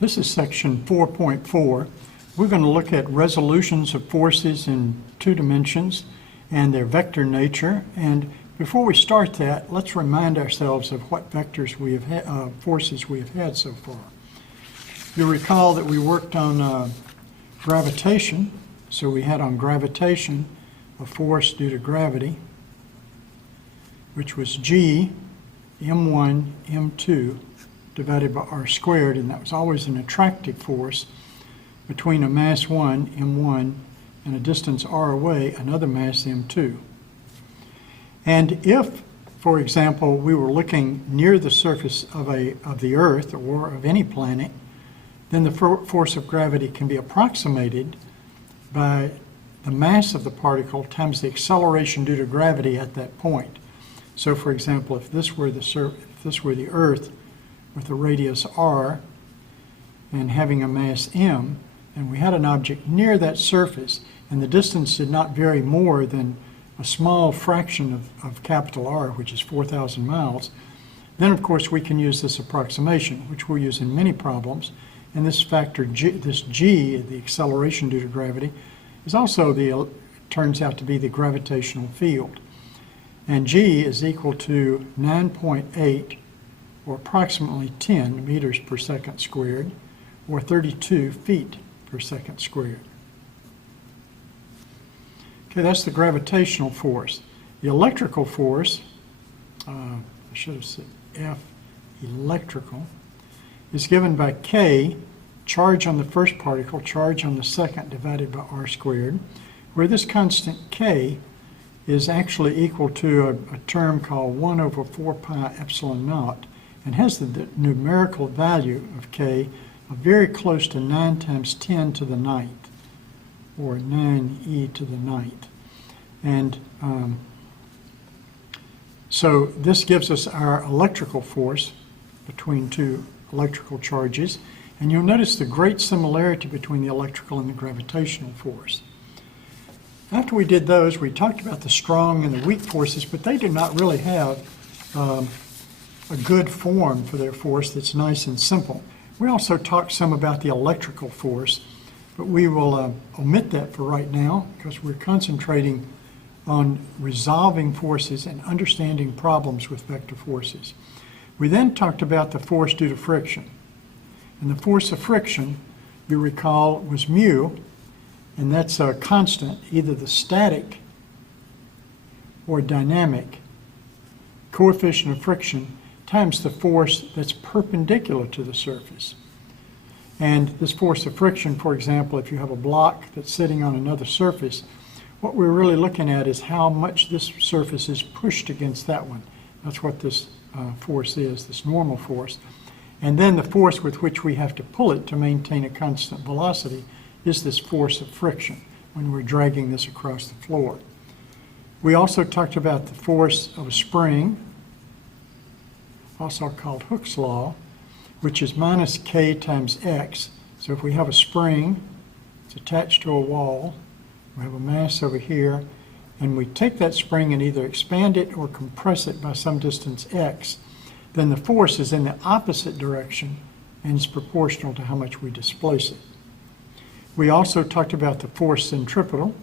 This is section 4.4. We're going to look at resolutions of forces in two dimensions and their vector nature. And before we start that, let's remind ourselves of what vectors we have had, forces we have had so far. You'll recall that we worked on gravitation. So we had on gravitation a force due to gravity, which was G m1 m2 divided by r squared, and that was always an attractive force between a mass 1, m1, and a distance r away, another mass m2. And if, for example, we were looking near the surface of the Earth or of any planet, then the force of gravity can be approximated by the mass of the particle times the acceleration due to gravity at that point. So, for example, if this were the Earth with a radius r and having a mass m, and we had an object near that surface, and the distance did not vary more than a small fraction of capital R, which is 4,000 miles, then of course we can use this approximation, which we'll use in many problems. And this factor, this g, the acceleration due to gravity, is also turns out to be the gravitational field. And g is equal to 9.8, or approximately 10 meters per second squared, or 32 feet per second squared. Okay, that's the gravitational force. The electrical force, I should have said F electrical, is given by K, charge on the first particle, charge on the second divided by r squared, where this constant K is actually equal to a term called 1 over 4 pi epsilon naught, and has the numerical value of K of very close to 9 times 10 to the ninth, or 9e to the ninth. And so this gives us our electrical force between two electrical charges. And you'll notice the great similarity between the electrical and the gravitational force. After we did those, we talked about the strong and the weak forces, but they do not really have a good form for their force that's nice and simple. We also talked some about the electrical force, but we will omit that for right now because we're concentrating on resolving forces and understanding problems with vector forces. We then talked about the force due to friction. And the force of friction, you recall, was mu, and that's a constant, either the static or dynamic coefficient of friction times the force that's perpendicular to the surface. And this force of friction, for example, if you have a block that's sitting on another surface, what we're really looking at is how much this surface is pushed against that one. That's what this force is, this normal force. And then the force with which we have to pull it to maintain a constant velocity is this force of friction when we're dragging this across the floor. We also talked about the force of a spring, also called Hooke's law, which is minus k times x. So if we have a spring, it's attached to a wall, we have a mass over here, and we take that spring and either expand it or compress it by some distance x, then the force is in the opposite direction and is proportional to how much we displace it. We also talked about the force centripetal,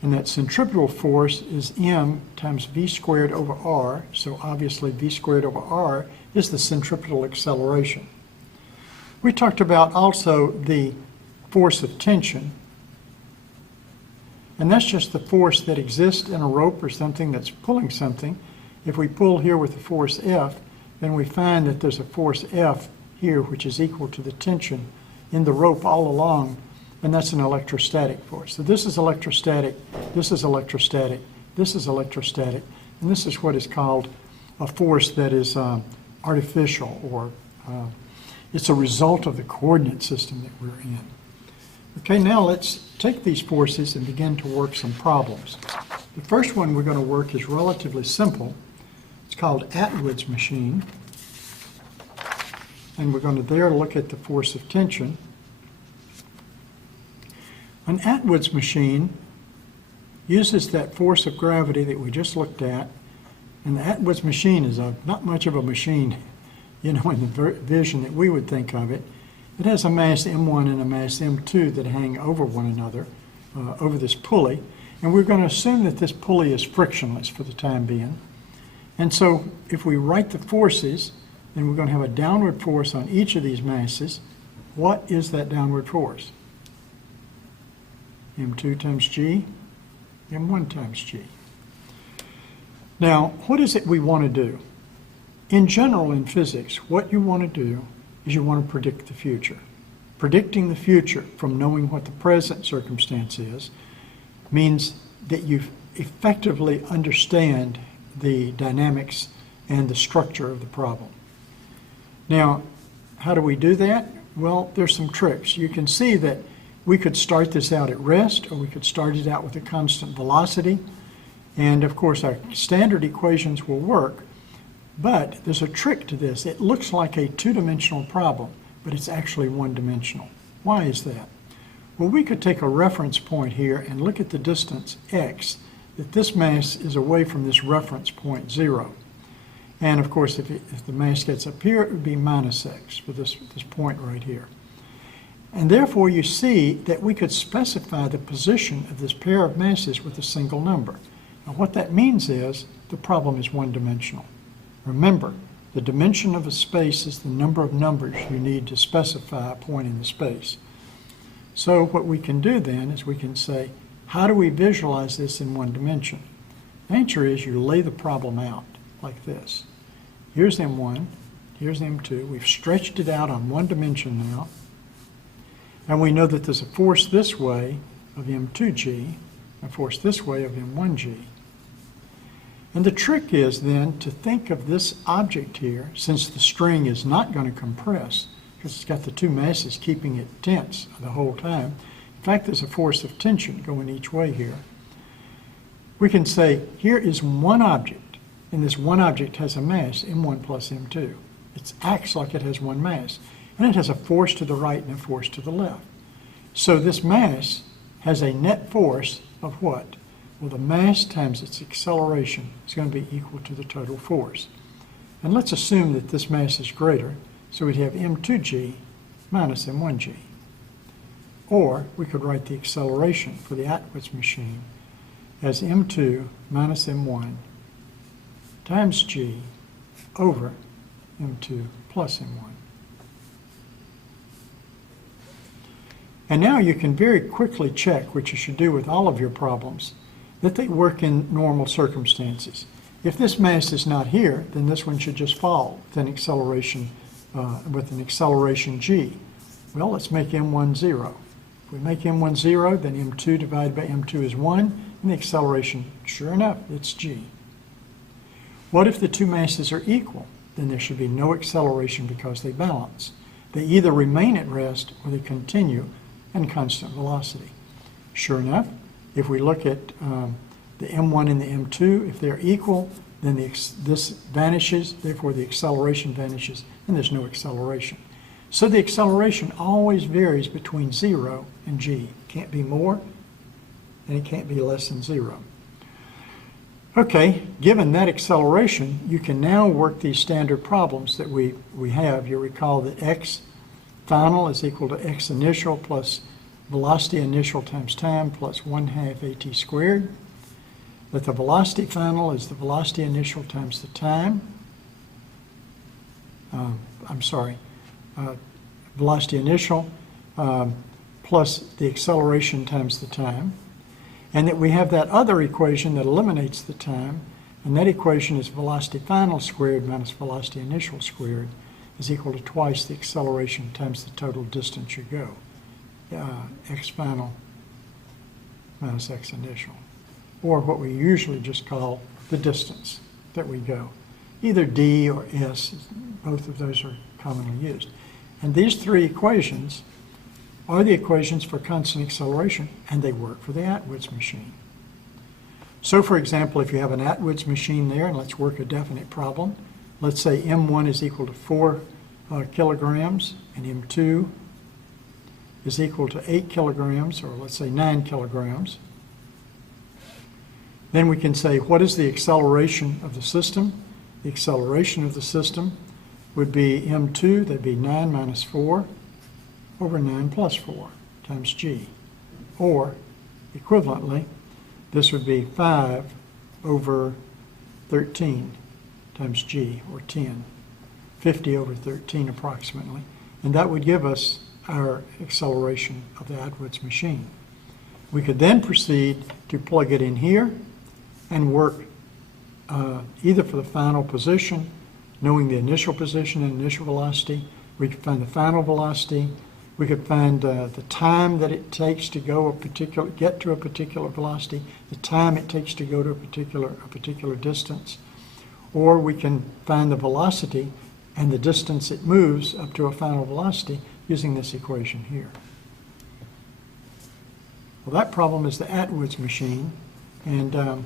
and that centripetal force is m times v squared over r, so obviously v squared over r is the centripetal acceleration. We talked about also the force of tension, and that's just the force that exists in a rope or something that's pulling something. If we pull here with the force F, then we find that there's a force F here which is equal to the tension in the rope all along, and that's an electrostatic force. So this is electrostatic, this is electrostatic, this is electrostatic, and this is what is called a force that is artificial, or it's a result of the coordinate system that we're in. Okay, now let's take these forces and begin to work some problems. The first one we're going to work is relatively simple. It's called Atwood's machine, and we're going to there look at the force of tension. An Atwood's machine uses that force of gravity that we just looked at, and the Atwood's machine is not much of a machine, in the vision that we would think of it. It has a mass M1 and a mass M2 that hang over one another, over this pulley. And we're going to assume that this pulley is frictionless for the time being. And so if we write the forces, then we're going to have a downward force on each of these masses. What is that downward force? M2 times G, M1 times G. Now, what is it we want to do? In general, in physics, what you want to do is you want to predict the future. Predicting the future from knowing what the present circumstance is means that you effectively understand the dynamics and the structure of the problem. Now, how do we do that? Well, there's some tricks. You can see that we could start this out at rest, or we could start it out with a constant velocity. And of course, our standard equations will work, but there's a trick to this. It looks like a two-dimensional problem, but it's actually one-dimensional. Why is that? Well, we could take a reference point here and look at the distance x, that this mass is away from this reference point 0. And of course, if the mass gets up here, it would be minus x for this point right here. And therefore, you see that we could specify the position of this pair of masses with a single number. Now, what that means is the problem is one-dimensional. Remember, the dimension of a space is the number of numbers you need to specify a point in the space. So what we can do then is we can say, how do we visualize this in one dimension? The answer is you lay the problem out like this. Here's M1, here's M2. We've stretched it out on one dimension now. And we know that there's a force this way of M2G, a force this way of M1G. And the trick is then to think of this object here, since the string is not going to compress, because it's got the two masses keeping it tense the whole time. In fact, there's a force of tension going each way here. We can say, here is one object, and this one object has a mass, M1 plus M2. It acts like it has one mass, and it has a force to the right and a force to the left. So this mass has a net force of what? Well, the mass times its acceleration is going to be equal to the total force. And let's assume that this mass is greater, so we'd have M2G minus M1G. Or we could write the acceleration for the Atwood's machine as M2 minus M1 times G over M2 plus M1. And now you can very quickly check, which you should do with all of your problems, that they work in normal circumstances. If this mass is not here, then this one should just fall with an acceleration G. Well, let's make M1 0. If we make M1 0, then M2 divided by M2 is 1, and the acceleration, sure enough, it's G. What if the two masses are equal? Then there should be no acceleration because they balance. They either remain at rest or they continue in constant velocity. Sure enough, if we look at the M1 and the M2, if they're equal, then this vanishes, therefore the acceleration vanishes, and there's no acceleration. So the acceleration always varies between 0 and G. It can't be more, and it can't be less than 0. Okay, given that acceleration, you can now work these standard problems that we have. You recall that x final is equal to x initial plus velocity initial times time plus 1/2 at squared. That the velocity final is the velocity initial times the time. Velocity initial plus the acceleration times the time. And that we have that other equation that eliminates the time, and that equation is velocity final squared minus velocity initial squared is equal to twice the acceleration times the total distance you go. X final minus x initial, or what we usually just call the distance that we go. Either d or s, both of those are commonly used. And these three equations are the equations for constant acceleration, and they work for the Atwood's machine. So for example, if you have an Atwood's machine there, and let's work a definite problem, let's say M1 is equal to 4 kilograms, and M2 is equal to 8 kilograms, or let's say 9 kilograms. Then we can say, what is the acceleration of the system? The acceleration of the system would be M2, that'd be 9 minus 4, over 9 plus 4 times g. Or, equivalently, this would be 5 over 13 times g, or 10. 50 over 13 approximately. And that would give us our acceleration of the Atwood's machine. We could then proceed to plug it in here and work either for the final position, knowing the initial position and initial velocity. We could find the final velocity. We could find the time that it takes to get to a particular velocity, the time it takes to go to a particular distance. Or we can find the velocity and the distance it moves up to a final velocity using this equation here. Well, that problem is the Atwood's machine, and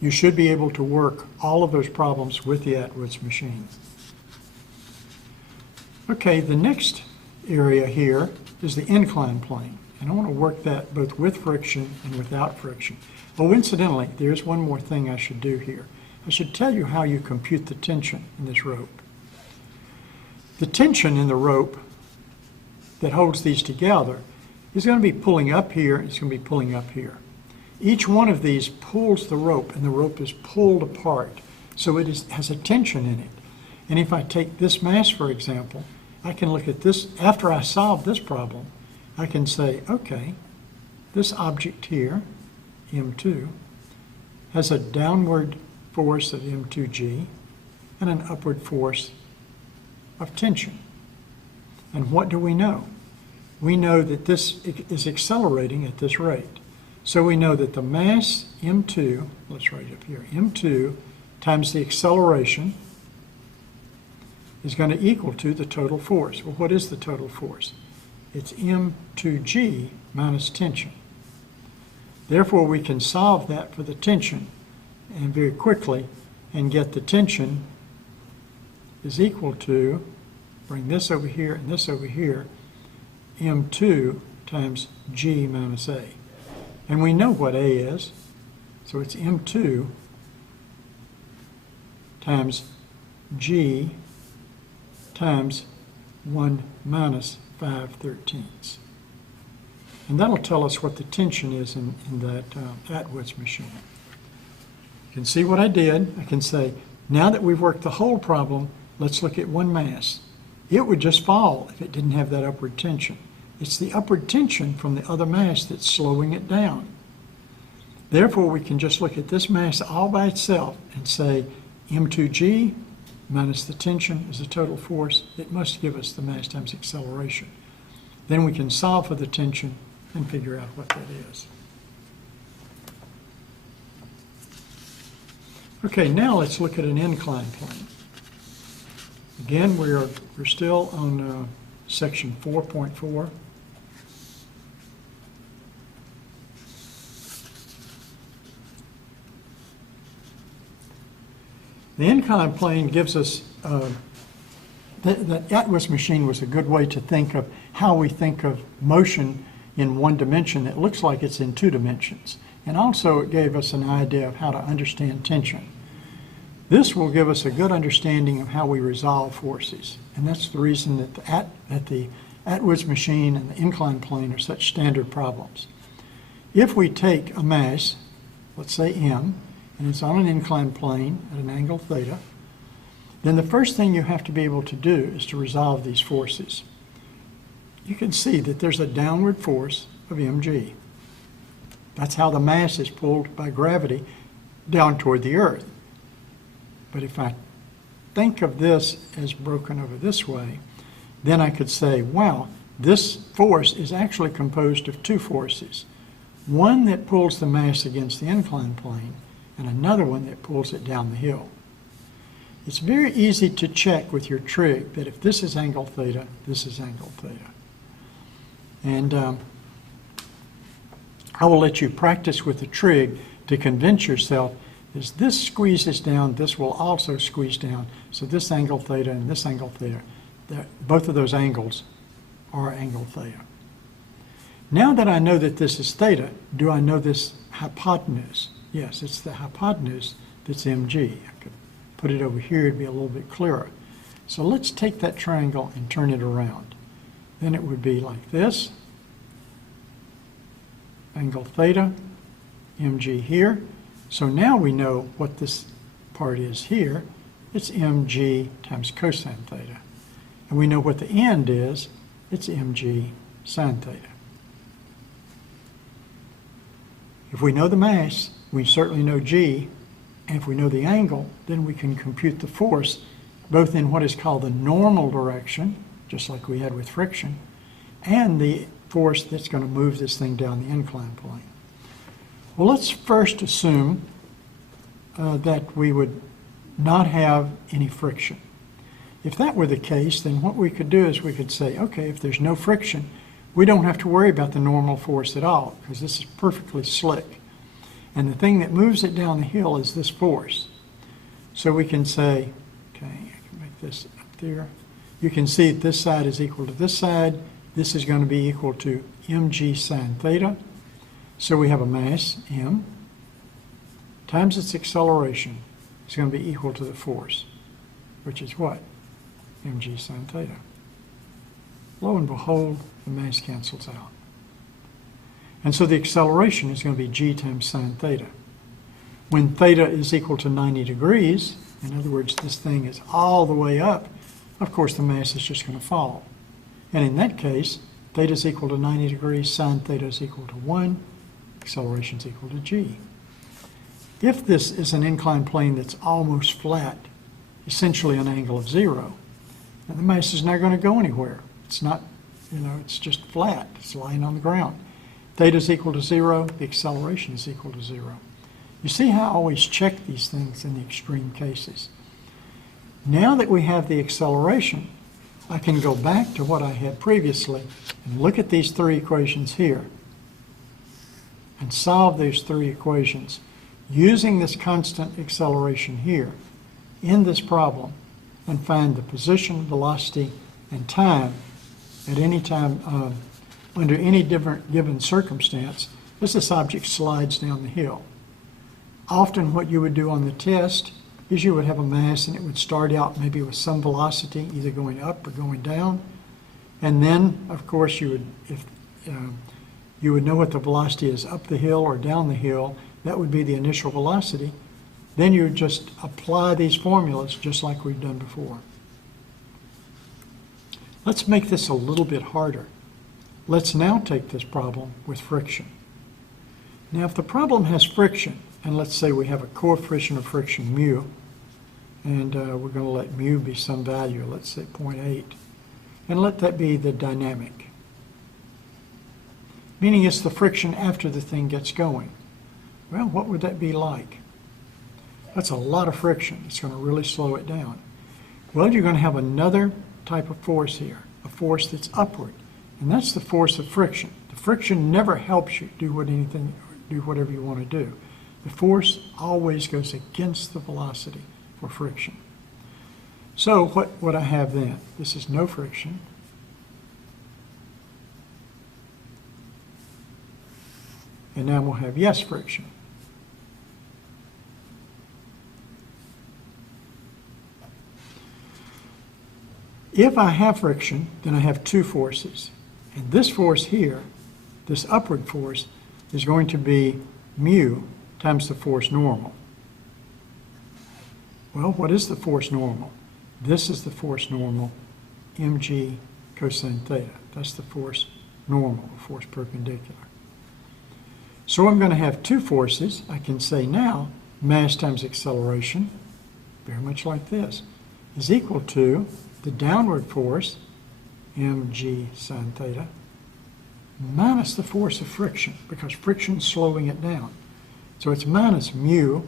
you should be able to work all of those problems with the Atwood's machine. Okay, the next area here is the inclined plane, and I want to work that both with friction and without friction. Oh, incidentally, there's one more thing I should do here. I should tell you how you compute the tension in this rope. The tension in the rope that holds these together is going to be pulling up here, it's going to be pulling up here. Each one of these pulls the rope, and the rope is pulled apart, so it has a tension in it. And if I take this mass, for example, I can look at this, after I solve this problem, I can say, okay, this object here, M2, has a downward force of M2G and an upward force of tension. And what do we know? We know that this is accelerating at this rate. So we know that the mass M2, let's write it up here, M2 times the acceleration is going to equal to the total force. Well, what is the total force? It's M2G minus tension. Therefore, we can solve that for the tension and very quickly and get the tension is equal to, bring this over here and this over here, M2 times G minus A. And we know what A is, so it's M2 times G times 1 minus 5/13. And that'll tell us what the tension is in that Atwood's machine. You can see what I did. I can say, now that we've worked the whole problem, let's look at one mass. It would just fall if it didn't have that upward tension. It's the upward tension from the other mass that's slowing it down. Therefore, we can just look at this mass all by itself and say M2G minus the tension is the total force. It must give us the mass times acceleration. Then we can solve for the tension and figure out what that is. Okay, now let's look at an inclined plane. Again, we're still on section 4.4. The inclined plane gives us, the Atwood's machine was a good way to think of how we think of motion in one dimension that looks like it's in two dimensions. And also it gave us an idea of how to understand tension. This will give us a good understanding of how we resolve forces. And that's the reason that the Atwood's machine and the inclined plane are such standard problems. If we take a mass, let's say M, and it's on an inclined plane at an angle theta, then the first thing you have to be able to do is to resolve these forces. You can see that there's a downward force of mg. That's how the mass is pulled by gravity down toward the Earth. But if I think of this as broken over this way, then I could say, wow, this force is actually composed of two forces. One that pulls the mass against the inclined plane, and another one that pulls it down the hill. It's very easy to check with your trig that if this is angle theta, this is angle theta. And I will let you practice with the trig to convince yourself as this squeezes down, this will also squeeze down. So this angle theta and this angle theta, both of those angles are angle theta. Now that I know that this is theta, do I know this hypotenuse? Yes, it's the hypotenuse that's mg. I could put it over here, it'd be a little bit clearer. So let's take that triangle and turn it around. Then it would be like this. Angle theta, mg here. So now we know what this part is here. It's mg times cosine theta. And we know what the end is. It's mg sine theta. If we know the mass, we certainly know g. And if we know the angle, then we can compute the force both in what is called the normal direction, just like we had with friction, and the force that's going to move this thing down the inclined plane. Well, let's first assume that we would not have any friction. If that were the case, then what we could do is we could say, okay, if there's no friction, we don't have to worry about the normal force at all, because this is perfectly slick. And the thing that moves it down the hill is this force. So we can say, okay, I can make this up there. You can see that this side is equal to this side. This is going to be equal to mg sine theta. So we have a mass, m, times its acceleration is going to be equal to the force, which is what? Mg sine theta. Lo and behold, the mass cancels out. And so the acceleration is going to be g times sine theta. When theta is equal to 90 degrees, in other words, this thing is all the way up, of course the mass is just going to fall. And in that case, theta is equal to 90 degrees, sine theta is equal to 1, acceleration is equal to g. If this is an inclined plane that's almost flat, essentially an angle of 0, then the mass is not going to go anywhere. It's not, it's just flat. It's lying on the ground. Theta is equal to 0, the acceleration is equal to 0. You see how I always check these things in the extreme cases. Now that we have the acceleration, I can go back to what I had previously and look at these three equations here and solve those three equations using this constant acceleration here in this problem and find the position, velocity, and time at any time under any different given circumstance as this object slides down the hill. Often what you would do on the test is you would have a mass and it would start out maybe with some velocity either going up or going down, and then of course you would, if you would know what the velocity is up the hill or down the hill, that would be the initial velocity. Then you would just apply these formulas just like we've done before. Let's make this a little bit harder. Let's now take this problem with friction. Now if the problem has friction, and let's say we have a coefficient of friction mu, and we're going to let mu be some value, let's say 0.8, and let that be the dynamic, meaning it's the friction after the thing gets going. Well, what would that be like? That's a lot of friction. It's going to really slow it down. Well, you're going to have another type of force here, a force that's upward, and that's the force of friction. The friction never helps you do whatever you want to do. The force always goes against the velocity for friction. So what would I have then? This is no friction. And now we'll have yes friction. If I have friction, then I have two forces. And this force here, this upward force, is going to be mu times the force normal. Well, what is the force normal? This is the force normal, mg cosine theta. That's the force normal, the force perpendicular. So I'm going to have two forces. I can say now mass times acceleration, very much like this, is equal to the downward force, mg sine theta, minus the force of friction, because friction is slowing it down. So it's minus mu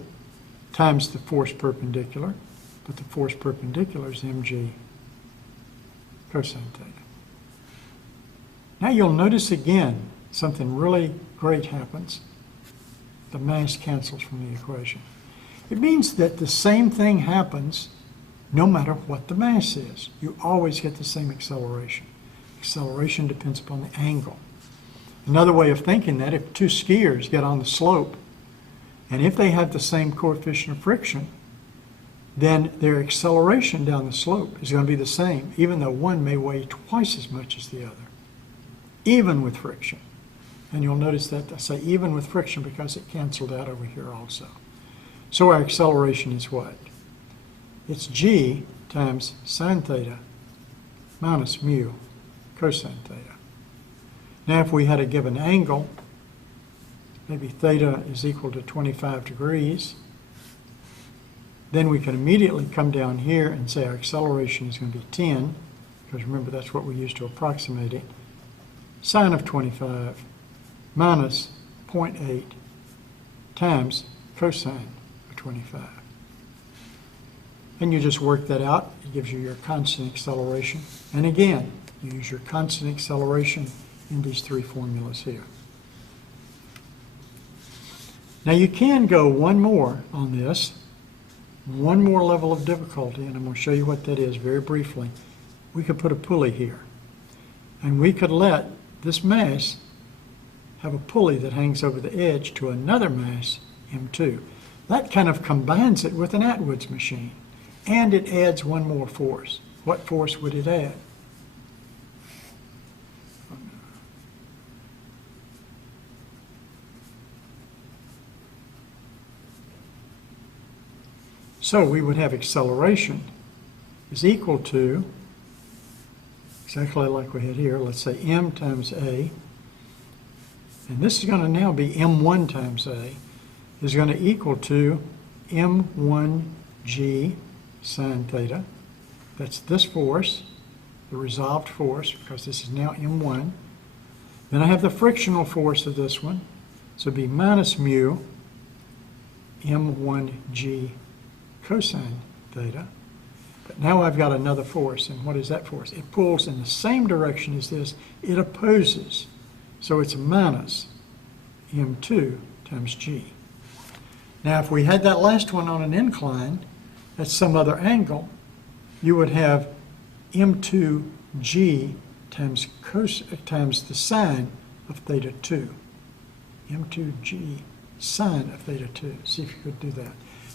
times the force perpendicular, but the force perpendicular is mg cosine theta. Now you'll notice again something really great happens. The mass cancels from the equation. It means that the same thing happens no matter what the mass is. You always get the same acceleration. Acceleration depends upon the angle. Another way of thinking that, if two skiers get on the slope, and if they have the same coefficient of friction, then their acceleration down the slope is going to be the same, even though one may weigh twice as much as the other, even with friction. And you'll notice that I say even with friction because it canceled out over here also. So our acceleration is what? It's g times sine theta minus mu cosine theta. Now if we had a given angle, maybe theta is equal to 25 degrees, then we can immediately come down here and say our acceleration is going to be 10, because remember that's what we use to approximate it. Sine of 25 minus 0.8 times cosine of 25. And you just work that out. It gives you your constant acceleration. And again, you use your constant acceleration in these three formulas here. Now you can go one more on this, one more level of difficulty, and I'm going to show you what that is very briefly. We could put a pulley here, and we could let this mass have a pulley that hangs over the edge to another mass, M2. That kind of combines it with an Atwood's machine, and it adds one more force. What force would it add? So we would have acceleration is equal to, exactly like we had here, let's say m times a, and this is going to now be m1 times a, is going to equal to m1g sine theta. That's this force, the resolved force, because this is now m1. Then I have the frictional force of this one, so it'd be minus mu m1g cosine theta. But now I've got another force, and what is that force? It pulls in the same direction as this. It opposes, so it's minus m2 times g. Now if we had that last one on an incline at some other angle, you would have m2g times the sine of theta 2. m2g sine of theta 2. See if you could do that.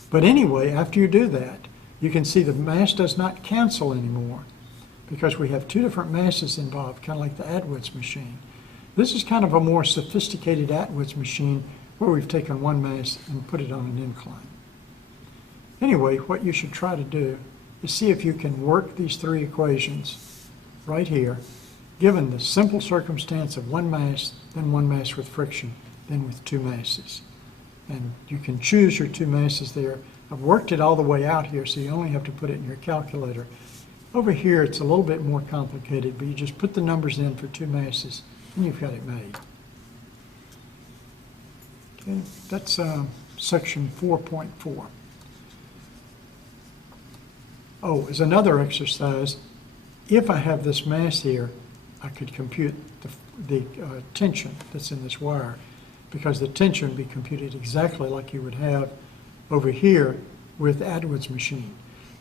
But anyway, after you do that, you can see the mass does not cancel anymore because we have two different masses involved, kind of like the Atwood's machine. This is kind of a more sophisticated Atwood's machine where we've taken one mass and put it on an incline. Anyway, what you should try to do is see if you can work these three equations right here, given the simple circumstance of one mass, then one mass with friction, then with two masses. And you can choose your two masses there. I've worked it all the way out here, so you only have to put it in your calculator. Over here, it's a little bit more complicated, but you just put the numbers in for two masses, and you've got it made. Okay, that's section 4.4. Oh, as another exercise, if I have this mass here, I could compute the tension that's in this wire, because the tension would be computed exactly like you would have over here with Atwood's machine.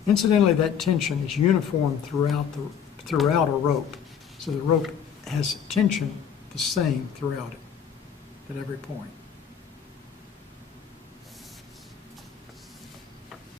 Incidentally, that tension is uniform throughout a rope. So the rope has tension the same throughout it at every point.